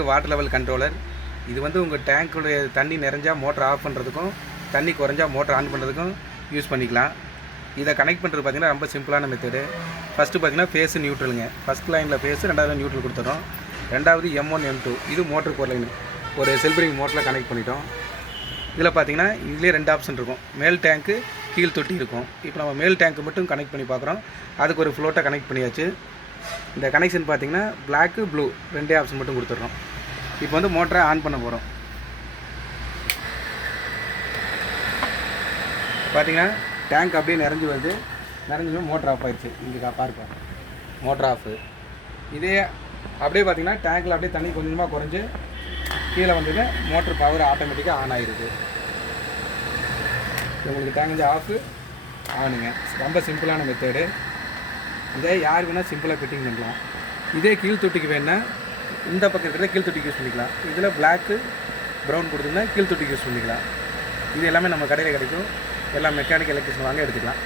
Water level controller. இது வந்து உங்கள் டேங்க்குடைய தண்ணி நிறைஞ்சா மோட்டர் ஆஃப் பண்ணுறதுக்கும் தண்ணி குறைஞ்சா மோட்டர் ஆன் பண்ணுறதுக்கும் யூஸ் பண்ணிக்கலாம். இதை கனெக்ட் பண்ணுறது பார்த்திங்கன்னா ரொம்ப சிம்பிளான மெத்தடு. ஃபஸ்ட்டு பார்த்திங்கன்னா ஃபேஸு நியூட்ரலுங்க. ஃபஸ்ட் லைனில் ஃபேஸு, ரெண்டாவது நியூட்ரல் கொடுத்துறோம். ரெண்டாவது M1 M2 இது மோட்டருக்கு ஒரு லைனு ஒரு செல்பரிங் மோட்டரில் கனெக்ட் பண்ணிட்டோம். இதில் பார்த்திங்கன்னா இதுலேயே 2 ஆப்ஷன் இருக்கும். மேல் டேங்க்கு, கீழ் தொட்டி இருக்கும். இப்போ நம்ம மேல் டேங்க்கு மட்டும் கனெக்ட் பண்ணி பார்க்குறோம். அதுக்கு ஒரு ஃப்ளோட்டை கனெக்ட் பண்ணியாச்சு. இந்த கனெக்ஷன் பார்த்திங்கன்னா பிளாக்கு ப்ளூ 2 ஆப்ஷன் மட்டும் கொடுத்துட்றோம். இப்போ வந்து மோட்டரை ஆன் பண்ண போகிறோம். பார்த்திங்கன்னா டேங்க் அப்படியே நிறைஞ்சி வருது. நிறைஞ்சு மோட்டர் ஆஃப் ஆயிடுச்சு. இங்கே பாருங்க, மோட்டர் ஆஃபு. இதே அப்படியே பார்த்திங்கன்னா டேங்க்கில் அப்படியே தண்ணி கொஞ்சமாக குறைஞ்சி கீழே வந்துங்க மோட்டர் பவர் ஆட்டோமேட்டிக்காக ஆன் ஆகிடுது. உங்களுக்கு டேங்க் ஆஃபு ஆனுங்க. ரொம்ப சிம்பிளான மெத்தேடு. இதே யார் வேணால் சிம்பிளாக ஃபிட்டிங் பண்ணலாம். இதே கீழ் தொட்டிக்கு வேணா இந்த பக்கம் இருக்கிறத கீழ் தொட்டிக்கு யூஸ் பண்ணிக்கலாம். இதில் பிளாக்கு ப்ரௌன் கொடுத்தோம்னா கீழ் தொட்டிக்கு யூஸ் பண்ணிக்கலாம். இது எல்லாமே நம்ம கடையில் கிடைக்கும். எல்லாம் மெக்கானிக் எலக்ட்ரிஷியன் வாங்க எடுத்துக்கலாம்.